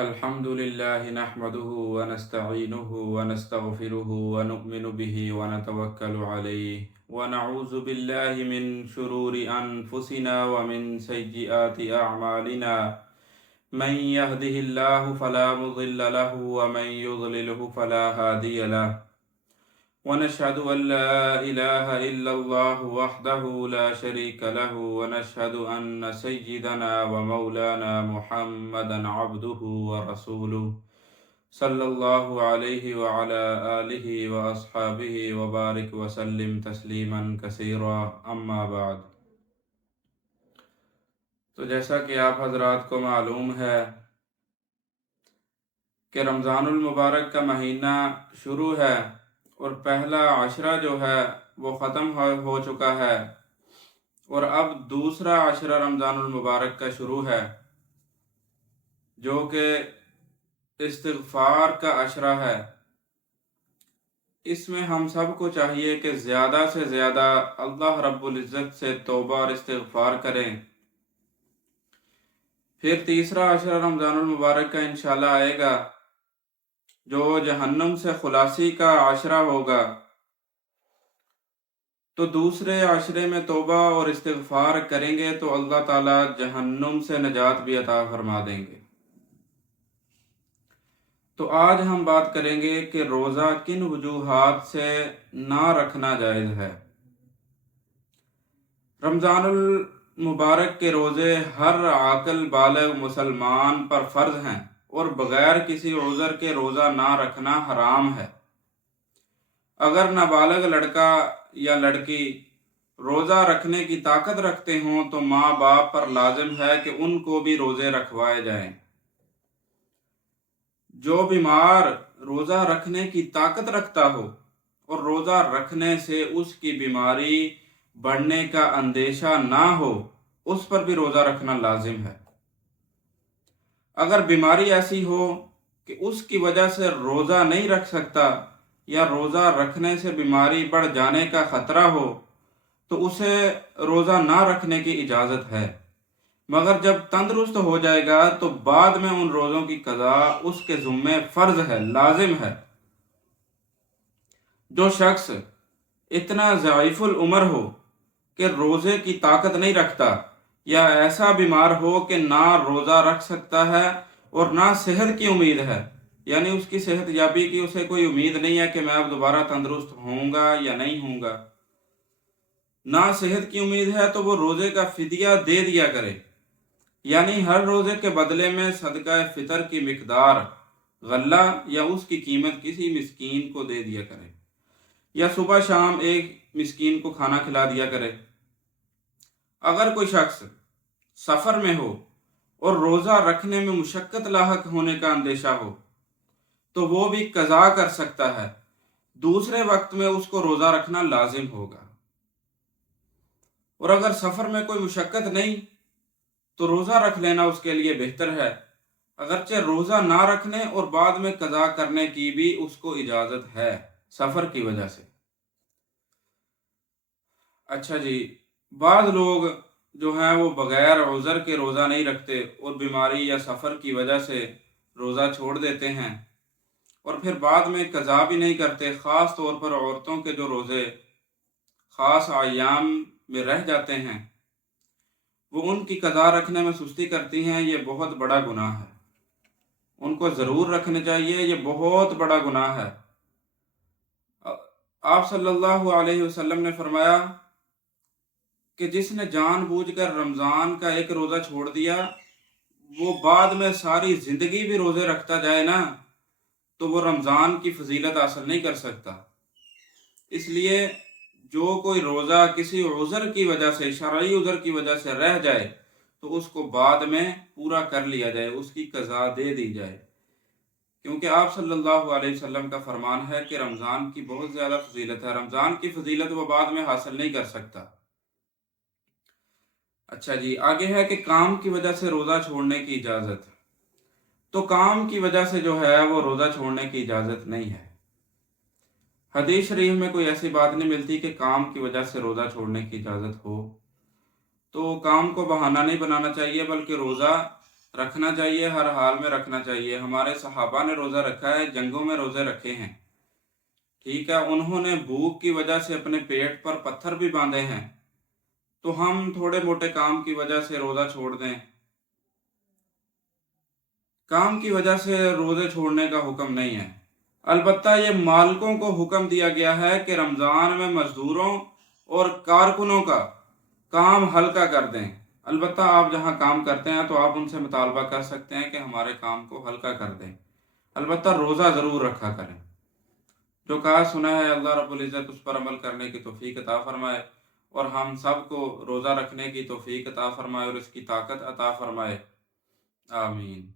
الحمد لله نحمده ونستعينه ونستغفره ونؤمن به ونتوكل عليه ونعوذ بالله من شرور أنفسنا ومن سيئات أعمالنا من يهده الله فلا مضل له ومن يضلله فلا هادي له ونشهد أن لا إله إلا الله وحده لا شريك له ونشهد أن سيدنا ومولانا محمدا عبده ورسوله صلی اللہ علیہ وعلى آلہ وأصحابہ وبارک وسلم تسلیما کثیرا اما بعد۔ تو جیسا کہ آپ حضرات کو معلوم ہے کہ رمضان المبارک کا مہینہ شروع ہے اور پہلا عشرہ جو ہے وہ ختم ہو چکا ہے، اور اب دوسرا عشرہ رمضان المبارک کا شروع ہے جو کہ استغفار کا عشرہ ہے۔ اس میں ہم سب کو چاہیے کہ زیادہ سے زیادہ اللہ رب العزت سے توبہ اور استغفار کریں۔ پھر تیسرا عشرہ رمضان المبارک کا انشاءاللہ آئے گا جو جہنم سے خلاصی کا عشرہ ہوگا، تو دوسرے عشرے میں توبہ اور استغفار کریں گے تو اللہ تعالیٰ جہنم سے نجات بھی عطا فرما دیں گے۔ تو آج ہم بات کریں گے کہ روزہ کن وجوہات سے نہ رکھنا جائز ہے۔ رمضان المبارک کے روزے ہر عاقل بالغ مسلمان پر فرض ہیں اور بغیر کسی عذر کے روزہ نہ رکھنا حرام ہے۔ اگر نابالغ لڑکا یا لڑکی روزہ رکھنے کی طاقت رکھتے ہوں تو ماں باپ پر لازم ہے کہ ان کو بھی روزے رکھوائے جائیں۔ جو بیمار روزہ رکھنے کی طاقت رکھتا ہو اور روزہ رکھنے سے اس کی بیماری بڑھنے کا اندیشہ نہ ہو، اس پر بھی روزہ رکھنا لازم ہے۔ اگر بیماری ایسی ہو کہ اس کی وجہ سے روزہ نہیں رکھ سکتا یا روزہ رکھنے سے بیماری بڑھ جانے کا خطرہ ہو تو اسے روزہ نہ رکھنے کی اجازت ہے، مگر جب تندرست ہو جائے گا تو بعد میں ان روزوں کی قضا اس کے ذمے فرض ہے، لازم ہے۔ جو شخص اتنا ضعیف العمر ہو کہ روزے کی طاقت نہیں رکھتا، یا ایسا بیمار ہو کہ نہ روزہ رکھ سکتا ہے اور نہ صحت کی امید ہے، یعنی اس کی صحت یابی کی اسے کوئی امید نہیں ہے کہ میں اب دوبارہ تندرست ہوں گا یا نہیں ہوں گا، نہ صحت کی امید ہے، تو وہ روزے کا فدیہ دے دیا کرے، یعنی ہر روزے کے بدلے میں صدقہ فطر کی مقدار غلہ یا اس کی قیمت کسی مسکین کو دے دیا کرے، یا صبح شام ایک مسکین کو کھانا کھلا دیا کرے۔ اگر کوئی شخص سفر میں ہو اور روزہ رکھنے میں مشقت لاحق ہونے کا اندیشہ ہو تو وہ بھی قضا کر سکتا ہے، دوسرے وقت میں اس کو روزہ رکھنا لازم ہوگا۔ اور اگر سفر میں کوئی مشقت نہیں تو روزہ رکھ لینا اس کے لیے بہتر ہے، اگرچہ روزہ نہ رکھنے اور بعد میں قضا کرنے کی بھی اس کو اجازت ہے سفر کی وجہ سے۔ اچھا جی، بعض لوگ جو ہیں وہ بغیر عذر کے روزہ نہیں رکھتے اور بیماری یا سفر کی وجہ سے روزہ چھوڑ دیتے ہیں اور پھر بعد میں قضا بھی نہیں کرتے۔ خاص طور پر عورتوں کے جو روزے خاص ایام میں رہ جاتے ہیں وہ ان کی قضا رکھنے میں سستی کرتی ہیں، یہ بہت بڑا گناہ ہے، ان کو ضرور رکھنے چاہیے، یہ بہت بڑا گناہ ہے۔ آپ صلی اللہ علیہ وسلم نے فرمایا کہ جس نے جان بوجھ کر رمضان کا ایک روزہ چھوڑ دیا، وہ بعد میں ساری زندگی بھی روزے رکھتا جائے نا تو وہ رمضان کی فضیلت حاصل نہیں کر سکتا۔ اس لیے جو کوئی روزہ کسی عذر کی وجہ سے، شرعی عذر کی وجہ سے رہ جائے تو اس کو بعد میں پورا کر لیا جائے، اس کی قضا دے دی جائے، کیونکہ آپ صلی اللہ علیہ وسلم کا فرمان ہے کہ رمضان کی بہت زیادہ فضیلت ہے، رمضان کی فضیلت وہ بعد میں حاصل نہیں کر سکتا۔ اچھا جی، آگے ہے کہ کام کی وجہ سے روزہ چھوڑنے کی اجازت۔ تو کام کی وجہ سے جو ہے وہ روزہ چھوڑنے کی اجازت نہیں ہے۔ حدیث شریف میں کوئی ایسی بات نہیں ملتی کہ کام کی وجہ سے روزہ چھوڑنے کی اجازت ہو، تو کام کو بہانہ نہیں بنانا چاہیے، بلکہ روزہ رکھنا چاہیے، ہر حال میں رکھنا چاہیے۔ ہمارے صحابہ نے روزہ رکھا ہے، جنگوں میں روزے رکھے ہیں، ٹھیک ہے، انہوں نے بھوک کی وجہ سے اپنے پیٹ پر پتھر بھی باندھے ہیں، تو ہم تھوڑے موٹے کام کی وجہ سے روزہ چھوڑ دیں؟ کام کی وجہ سے روزے چھوڑنے کا حکم نہیں ہے۔ البتہ یہ مالکوں کو حکم دیا گیا ہے کہ رمضان میں مزدوروں اور کارکنوں کا کام ہلکا کر دیں۔ البتہ آپ جہاں کام کرتے ہیں تو آپ ان سے مطالبہ کر سکتے ہیں کہ ہمارے کام کو ہلکا کر دیں، البتہ روزہ ضرور رکھا کریں۔ جو کہا سنا ہے، اللہ رب العزت اس پر عمل کرنے کی توفیق عطا فرمائے، اور ہم سب کو روزہ رکھنے کی توفیق عطا فرمائے اور اس کی طاقت عطا فرمائے، آمین۔